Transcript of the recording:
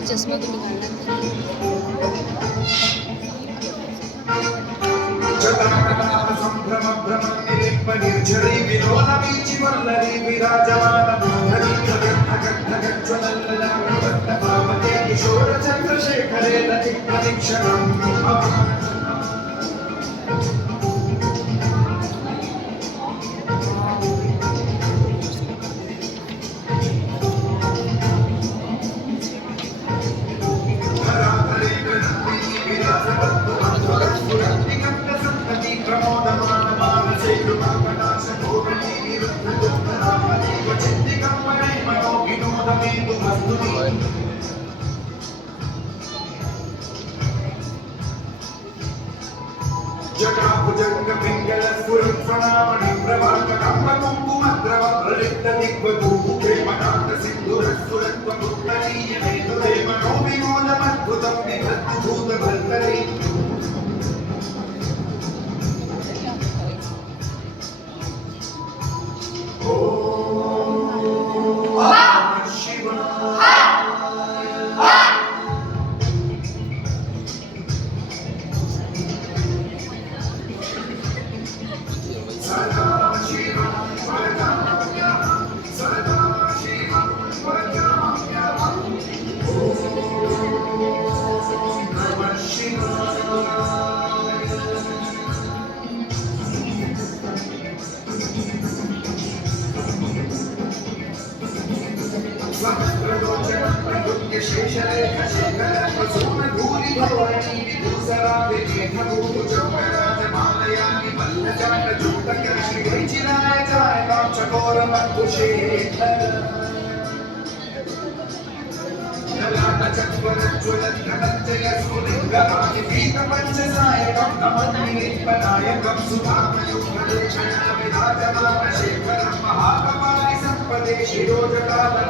चष्मा तो निकालना निर्झरी विलोल बीची वल्लरी विराजमान मोहरी भावते किशोर चंद्रशेखरे लचित प्रतीक्षणम् जटाभुजंग पिंगल स्फुरत् प्रणामणि प्रभात कांत कुंकुम द्रव प्रलिप्त दिग्वधू प्रेमकांत सिंधुर स्फुरत् मुक्तलीय मेधुरे मनो विनोदम् अद्भुतं विभक्ति भूत भर्तरी शेषरेख शेखर प्रसून धूलि भवनी विदूसरा विजेठभूत चौकराज मालयानि मल्लचाट जूटक श्री वैचिराय जाय काम चकोर मधुशेखर ललाट चक्र ज्वलत धनंजय स्फुलिंगमानि पीत पंचसायकं नमन्निपनायकं सुधामयुगलेशं विराजमान शेखरं महाकपालि संपदे शिरोजकालं